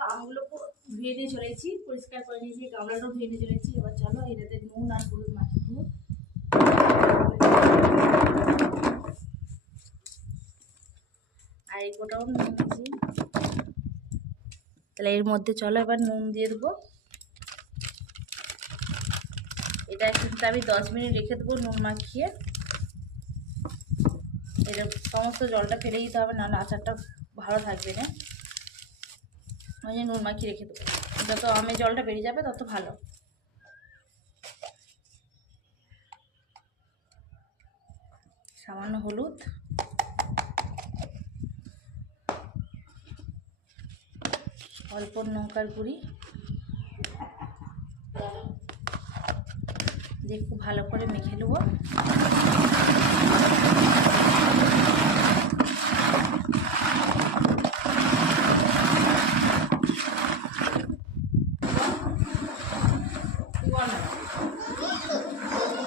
দেখো আমগুলো ধুয়ে নিয়ে চলেছি, পরিষ্কার করে নিয়েছি, গামলাটাও ধুয়ে নিয়ে চলেছি। এবার চলো এটাতে নুন আর হলুদ মাখিয়ে দেবো। আর এই গোটাও নুন নিয়েছি। তাহলে এর মধ্যে চলো এবার নুন দিয়ে দেবো। এটা কিন্তু আমি 10 মিনিট রেখে দেবো নুন মাখিয়ে। এটা সমস্ত জলটা ফেলে দিতে হবে, নাহলে আচারটা ভালো থাকবে না। ওই যে নুন মাখিয়ে রেখে দেবো, যত আমে জলটা বেরিয়ে যাবে তত ভালো। সামান্য হলুদ, অল্প লঙ্কার গুঁড়ি দিয়ে খুব ভালো করে মেখে নেবো।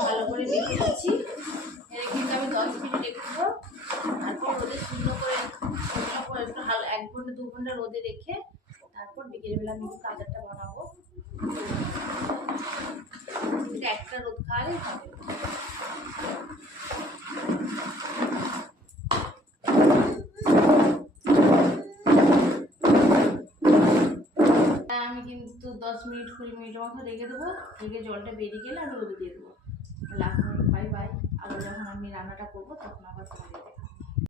ভালো করে মেখে নিচ্ছি। এটা কিন্তু আমি 10 মিনিট রেখে দেবো। তারপর রোদে সুন্দর করে একটু 1 ঘন্টা 2 ঘন্টা রোদে রেখে তারপর বিকেলবেলা আমি আচারটা বানাবো। একটা রোদ খাওয়ালে হবে। আমি কিন্তু 10 মিনিট 20 মিনিটের মতো রেখে দেবো। রেখে জলটা বেরিয়ে গেলে আমি রোদে দিয়ে দেবো। Bye bye. আবার যখন আমি রান্নাটা করবো তখন আবার তোমাদের